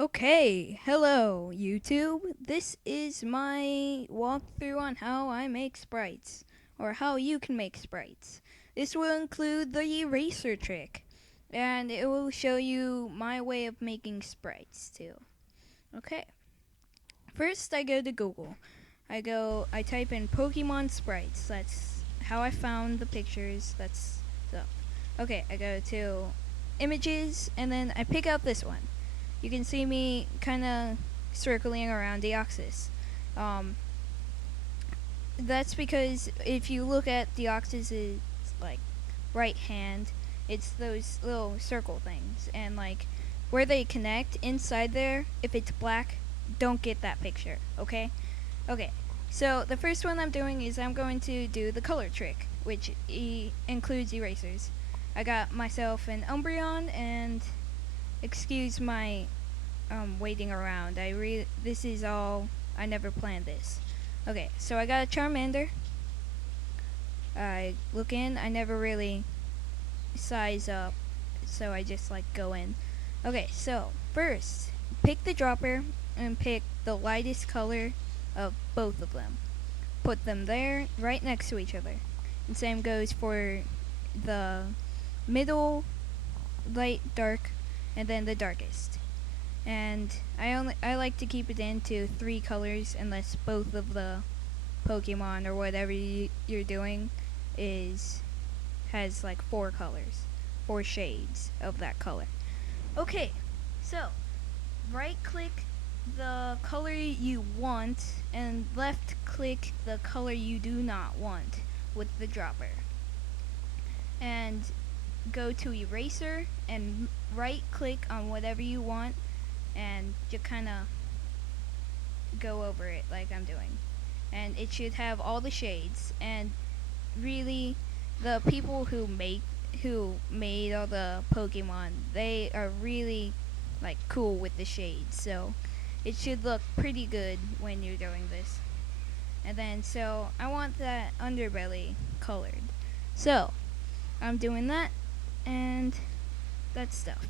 Okay, hello YouTube. This is my walkthrough on how I make sprites, or how you can make sprites. This will include the eraser trick, and it will show you my way of making sprites too. Okay, first I go to Google. I type in Pokemon sprites. That's how I found the pictures. That's so. Okay, I go to images, and then I pick out this one. You can see me kind of circling around Deoxys. Um, that's because if you look at Deoxys' like right hand, it's those little circle things, and like where they connect inside there, if it's black, don't get that picture. Okay. Okay. So the first one I'm doing is I'm going to do the color trick, which includes erasers. I got myself an Umbreon, and excuse my waiting around. This is all, I never planned this. Okay, so I got a Charmander. I look in. I never really size up, so I just like go in. Okay, so first pick the dropper and pick the lightest color of both of them. Put them there right next to each other. And same goes for the middle, light, dark, and then the darkest. And I like to keep it into 3 colors unless both of the Pokemon or whatever you're doing has like 4 colors, 4 shades of that color. Okay, so right click the color you want and left click the color you do not want with the dropper. And go to eraser and right click on whatever you want and just kind of go over it like I'm doing. And it should have all the shades. And really, the people who made all the Pokemon, they are really like cool with the shades. So it should look pretty good when you're doing this. And then so I want that underbelly colored. So I'm doing that and that stuff.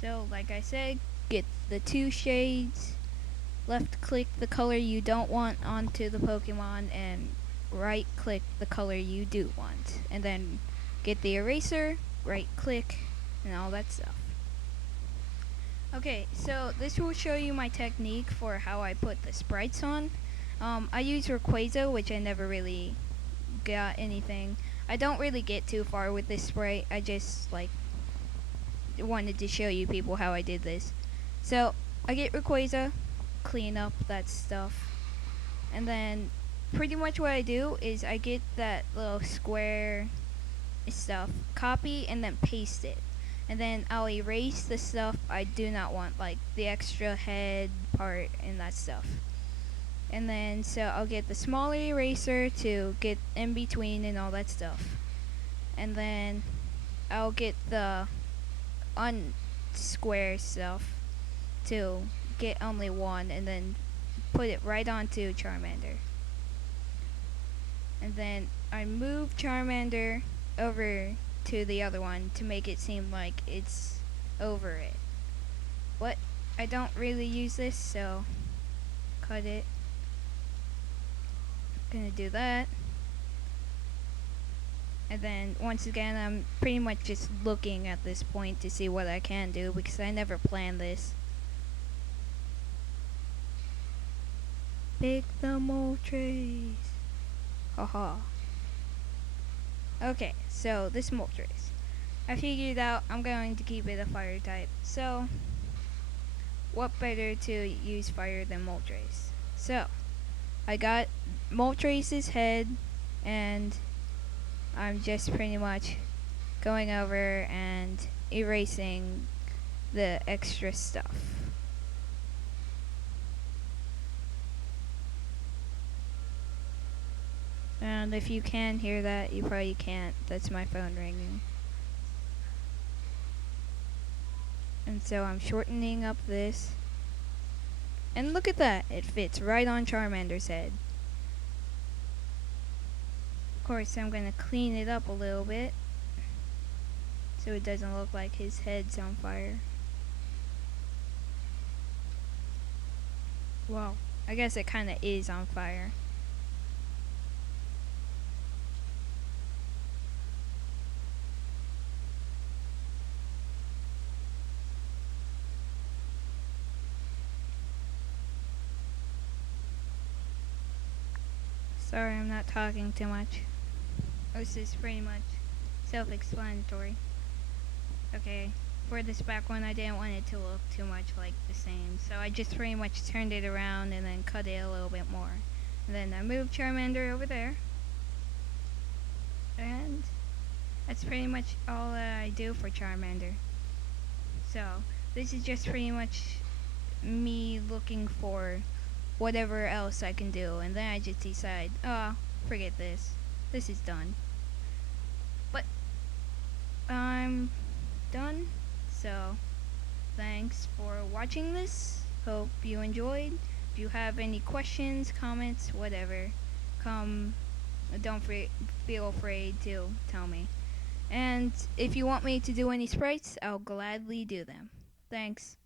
So, like I said, get the 2 shades, left click the color you don't want onto the Pokemon, and right click the color you do want. And then get the eraser, right click, and all that stuff. Okay, so this will show you my technique for how I put the sprites on. I use Rayquaza, which I never really got anything. I don't really get too far with this sprite. I just like wanted to show you people how I did this. So I get Rayquaza, clean up that stuff, and then pretty much what I do is I get that little square stuff, copy, and then paste it. And then I'll erase the stuff I do not want, like the extra head part and that stuff. And then so I'll get the smaller eraser to get in between and all that stuff. And then I'll get the unsquare stuff to get only one, and then put it right onto Charmander. And then I move Charmander over to the other one to make it seem like it's over it. But I don't really use this, so cut it. Gonna do that. And then once again, I'm pretty much just looking at this point to see what I can do because I never planned this. Pick the Moltres. Haha. Okay, so this Moltres. I figured out I'm going to keep it a fire type. So, what better to use fire than Moltres? So, I got Moltres' head, and I'm just pretty much going over and erasing the extra stuff. And if you can hear that, you probably can't. That's my phone ringing. And so I'm shortening up this. And look at that. It fits right on Charmander's head. course, I'm gonna clean it up a little bit so it doesn't look like his head's on fire. Well, I guess it kinda is on fire. Sorry, I'm not talking too much. This is pretty much self-explanatory. Okay, for this back one, I didn't want it to look too much like the same, so I just pretty much turned it around and then cut it a little bit more. And then I moved Charmander over there. And that's pretty much all that I do for Charmander. So, this is just pretty much me looking for whatever else I can do, and then I just decide, oh, forget this. This is done. But I'm done. So, thanks for watching this. Hope you enjoyed. If you have any questions, comments, whatever, don't feel afraid to tell me. And if you want me to do any sprites, I'll gladly do them. Thanks.